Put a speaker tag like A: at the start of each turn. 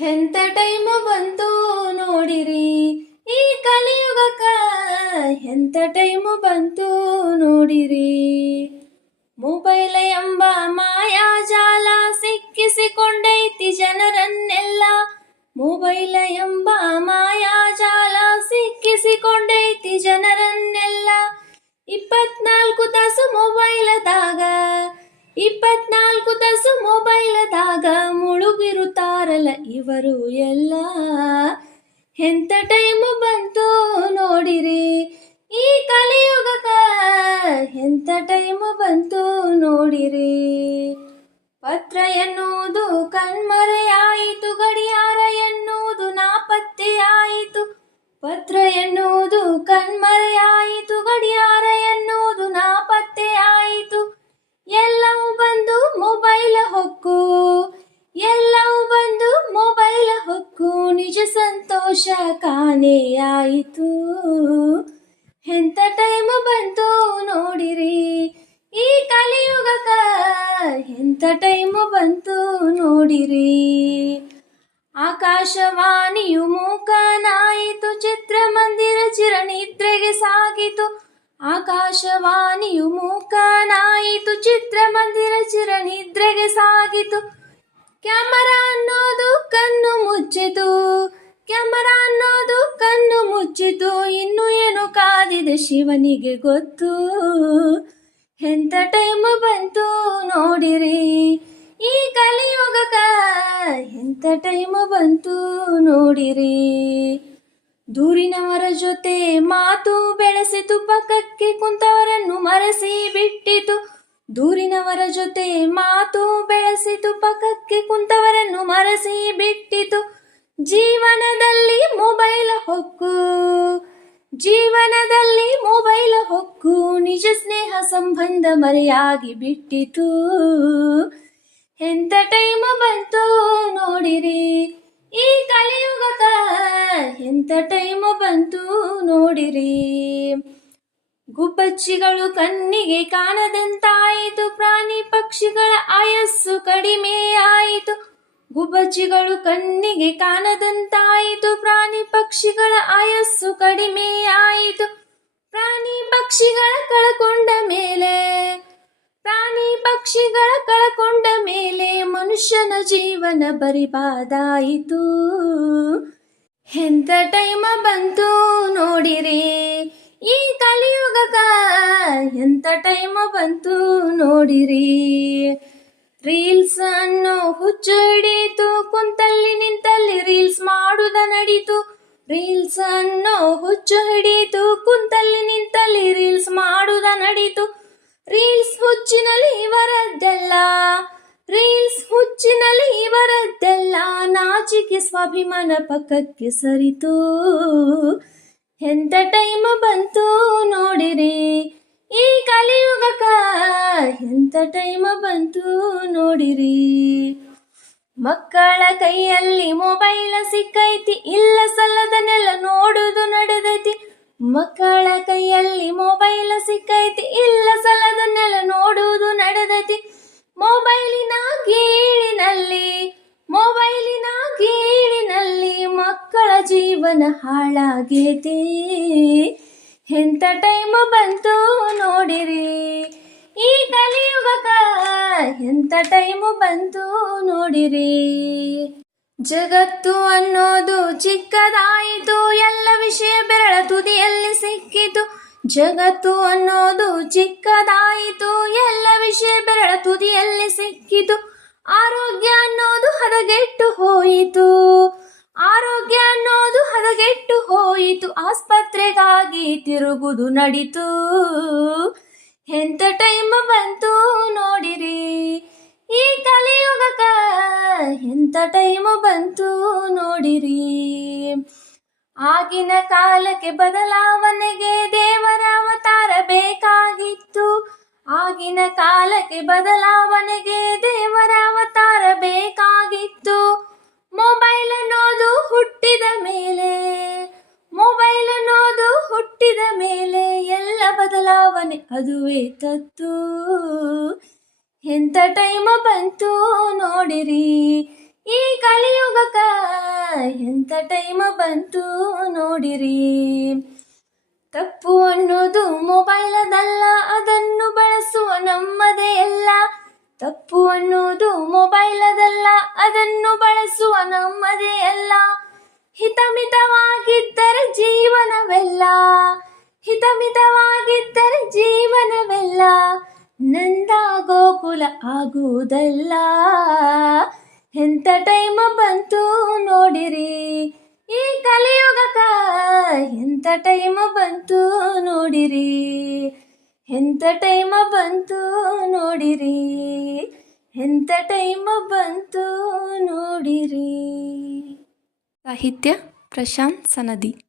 A: ಎಂತ ಟೈಮ್ ಬಂತು ನೋಡಿರಿ ಈ ಕಲಿಯುಗಕ ಎಂತ ಟೈಮ್ ಬಂತು ನೋಡಿರಿ? ಮೊಬೈಲ್ ಎಂಬ ಮಾಯಾಜಾಲ ಸಿಕ್ಕಿಸಿಕೊಂಡೈತಿ ಜನರನ್ನೆಲ್ಲ. ಮೊಬೈಲ್ ಎಂಬ ಮಾಯಾಜಾಲ ಸಿಕ್ಕಿಸಿಕೊಂಡೈತಿ ಜನರನ್ನೆಲ್ಲ. ಇಪ್ಪತ್ನಾಲ್ಕು ತಾಸು ಮೊಬೈಲದಾಗ ಇಪ್ಪತ್ನಾಲ್ಕು ತಾಸು ಮೊಬೈಲದಾಗ ಮುಳುಗಿರುತ್ತಾರಲ್ಲ ಇವರು ಎಲ್ಲ. ಎಂತ ಟೈಮ್ ಬಂತು ನೋಡಿರಿ. ಈ ಕಲಿಯುಗಕ ಎಂತ ಟೈಮ್ ಬಂತು ನೋಡಿರಿ. ಪತ್ರ ಎನ್ನುವುದು ಸಂತೋಷ ಕಾಣೆಯಾಯಿತು ಎಂತ ಟೈಮ್ ಬಂತು ನೋಡಿರಿ. ಈ ಕಲಿಯುಗಕ ಎಂತ ಟೈಮ್ ಬಂತು ನೋಡಿರಿ. ಆಕಾಶವಾಣಿಯು ಮೂಕನಾಯಿತು, ಚಿತ್ರಮಂದಿರ ಚಿರನಿದ್ರೆಗೆ ಸಾಗಿತು. ಆಕಾಶವಾಣಿಯು ಮೂಕನಾಯಿತು, ಚಿತ್ರಮಂದಿರ ಚಿರನಿದ್ರೆಗೆ ಸಾಗಿತು. ಕ್ಯಾಮರಾ ಅನ್ನೋದು ಕಣ್ಣು ಮುಚ್ಚಿತು. ಕ್ಯಾಮರಾ ಅನ್ನೋದು ಕಣ್ಣು ಮುಚ್ಚಿತು, ಇನ್ನು ಏನು ಕಾದಿದೆ ಶಿವನಿಗೆ ಗೊತ್ತು? ಎಂತ ಟೈಮ್ ಬಂತು ನೋಡಿರಿ, ಈ ಕಲಿಯುಗಕ ಎಂತ ಟೈಮ್ ಬಂತು ನೋಡಿರಿ? ದೂರಿನವರ ಜೊತೆ ಮಾತು ಬೆಳೆಸಿತು, ಪಕ್ಕಕ್ಕೆ ಕುಂತವರನ್ನು ಮರೆಸಿ ಬಿಟ್ಟಿತು. ದೂರಿನವರ ಜೊತೆ ಮಾತು ಬೆಳೆಸಿತು, ಪಕ್ಕಕ್ಕೆ ಕುಂತವರನ್ನು ಮರೆಸಿ ಬಿಟ್ಟಿತು. ಜೀವನದಲ್ಲಿ ಮೊಬೈಲ್ ಹೊಕ್ಕು, ಜೀವನದಲ್ಲಿ ಮೊಬೈಲ್ ಹೊಕ್ಕು, ನಿಜ ಸ್ನೇಹ ಸಂಬಂಧ ಮರೆಯಾಗಿ ಬಿಟ್ಟಿತು. ಎಂತ ಟೈಮ್ ಬಂತು ನೋಡಿರಿ, ಈ ಕಲಿಯುಗಕ ಎಂತ ಟೈಮ್ ಬಂತು ನೋಡಿರಿ. ಗುಬ್ಬಚ್ಚಿಗಳು ಕಣ್ಣಿಗೆ ಕಾಣದಂತಾಯಿತು, ಪ್ರಾಣಿ ಪಕ್ಷಿಗಳ ಆಯಸ್ಸು ಕಡಿಮೆ ಆಯಿತು ಗುಬ್ಬಚ್ಚಿಗಳು ಕಣ್ಣಿಗೆ ಕಾಣದಂತಾಯಿತು. ಪ್ರಾಣಿ ಪಕ್ಷಿಗಳ ಆಯಸ್ಸು ಕಡಿಮೆ ಆಯಿತು. ಪ್ರಾಣಿ ಪಕ್ಷಿಗಳ ಕಳಕೊಂಡ ಮೇಲೆ, ಪ್ರಾಣಿ ಪಕ್ಷಿಗಳ ಕಳಕೊಂಡ ಮೇಲೆ ಮನುಷ್ಯನ ಜೀವನ ಬರಿಬಾದಾಯಿತು. ಎಂತ ಟೈಮ ಬಂತು ನೋಡಿರಿ, ಈ ಕಲಿಯುಗಕ ಎಂತ ಟೈಮ ಬಂತು ನೋಡಿರಿ. ರೀಲ್ಸ್ ಅನ್ನು ಹುಚ್ಚು ಹಿಡಿಯಿತು ಕುಂತಲ್ಲಿ ನಿಂತಲ್ಲಿ ರೀಲ್ಸ್ ಮಾಡುದ ನಡೀತು. ರೀಲ್ಸ್ ಅನ್ನು ಹುಚ್ಚು ಹಿಡಿಯಿತು ಕುಂತಲ್ಲಿ ನಿಂತಲ್ಲಿ ರೀಲ್ಸ್ ಮಾಡುದ ನಡೀತು. ರೀಲ್ಸ್ ಹುಚ್ಚಿನಲ್ಲಿ ಇವರದ್ದೆಲ್ಲ, ರೀಲ್ಸ್ ಹುಚ್ಚಿನಲ್ಲಿ ಇವರದ್ದೆಲ್ಲ ನಾಚಿಕೆ ಸ್ವಾಭಿಮಾನ ಪಕ್ಕಕ್ಕೆ ಸರಿತು. ಎಂತ ಟೈಮ್ ಬಂತು ನೋಡಿರಿ ಈ ಕಲಿಯುಗಕ ಎಂತ ಟೈಮ ಬಂತು ನೋಡಿರಿ? ಮಕ್ಕಳ ಕೈಯಲ್ಲಿ ಮೊಬೈಲ್ ಸಿಕ್ಕೈತಿ, ಇಲ್ಲ ಸಲ್ಲದನ್ನೆಲ್ಲ ನೋಡುದು ನಡೆದೈತಿ. ಮಕ್ಕಳ ಕೈಯಲ್ಲಿ ಮೊಬೈಲ್ ಸಿಕ್ಕೈತಿ, ಇಲ್ಲ ಸಲ್ಲದನ್ನೆಲ್ಲ ನೋಡುವುದು ನಡೆದೈತಿ. ಮೊಬೈಲಿನ ಗೀಳಿನಲ್ಲಿ ಮೊಬೈಲಿನ ಗೀಳಿನಲ್ಲಿ ಮಕ್ಕಳ ಜೀವನ ಹಾಳಾಗೈತಿ. ಎಂತ ಟೈಮ್ ಬಂತು ನೋಡಿರಿ? ಈ ಕಲಿಯುಗಕ ಎಂತ ಟೈಮ್ ಬಂತು ನೋಡಿರಿ? ಜಗತ್ತು ಅನ್ನೋದು ಚಿಕ್ಕದಾಯಿತು, ಎಲ್ಲ ವಿಷಯ ಬೆರಳ ತುದಿಯಲ್ಲಿ ಸಿಕ್ಕಿತು. ಜಗತ್ತು ಅನ್ನೋದು ಚಿಕ್ಕದಾಯಿತು, ಎಲ್ಲ ವಿಷಯ ಬೆರಳ ತುದಿಯಲ್ಲಿ ಸಿಕ್ಕಿತು. ಆರೋಗ್ಯ ಅನ್ನೋದು ಹದಗೆಟ್ಟು ಹೋಯಿತು. ಆರೋಗ್ಯ ಅನ್ನೋದು ಹೋಯಿತು. ಆಸ್ಪತ್ರೆಗಾಗಿ ತಿರುಗುದು ನಡೀತು. ಎಂತ ಟೈಮ್ ಬಂತು ನೋಡಿರಿ. ಈ ಕಲಿಯುಗಕ ಎಂತ ಟೈಮ್ ಬಂತು ನೋಡಿರಿ. ಆಗಿನ ಕಾಲಕ್ಕೆ ಬದಲಾವಣೆಗೆ ದೇವರ ಅವತಾರ ಬೇಕಾಗಿತ್ತು. ಆಗಿನ ಕಾಲಕ್ಕೆ ಬದಲಾವಣೆಗೆ ದೇವರ ಮೇಲೆ ಎಲ್ಲ ಬದಲಾವಣೆ, ಅದುವೇ ತತ್ತು ಎಂತ ಟೈಮ ಬಂತು ನೋಡಿರಿ, ಈ ಕಲಿಯುಗಕ ಎಂಥ ಟೈಮ ಬಂತು ನೋಡಿರಿ. ತಪ್ಪು ಅನ್ನೋದು ಮೊಬೈಲದಲ್ಲ, ಅದನ್ನು ಬಳಸುವ ನಮ್ಮದೇ ಎಲ್ಲ ತಪ್ಪು ಅನ್ನೋದು ಮೊಬೈಲದಲ್ಲ, ಅದನ್ನು ಬಳಸುವ ನಮ್ಮದೇ ಎಲ್ಲ ಹಿತಮಿತವಾಗಿದ್ದರೆ ಜೀವನವೆಲ್ಲ ಹಿತಮಿತವಾಗಿದ್ದರೆ ಜೀವನವೆಲ್ಲ ನಂದ ಗೋಕುಲ ಆಗುವುದಲ್ಲ. ಎಂಥ ಟೈಮ ಬಂತು ನೋಡಿರಿ. ಈ ಕಲಿಯುಗಕ ಎಂಥ ಟೈಮ ಬಂತು ನೋಡಿರಿ. ಎಂಥ ಟೈಮ ಬಂತು ನೋಡಿರಿ. ಎಂಥ ಟೈಮ ಬಂತು ನೋಡಿರಿ.
B: ಸಾಹಿತ್ಯ ಪ್ರಶಾಂತ್ ಸನದಿ.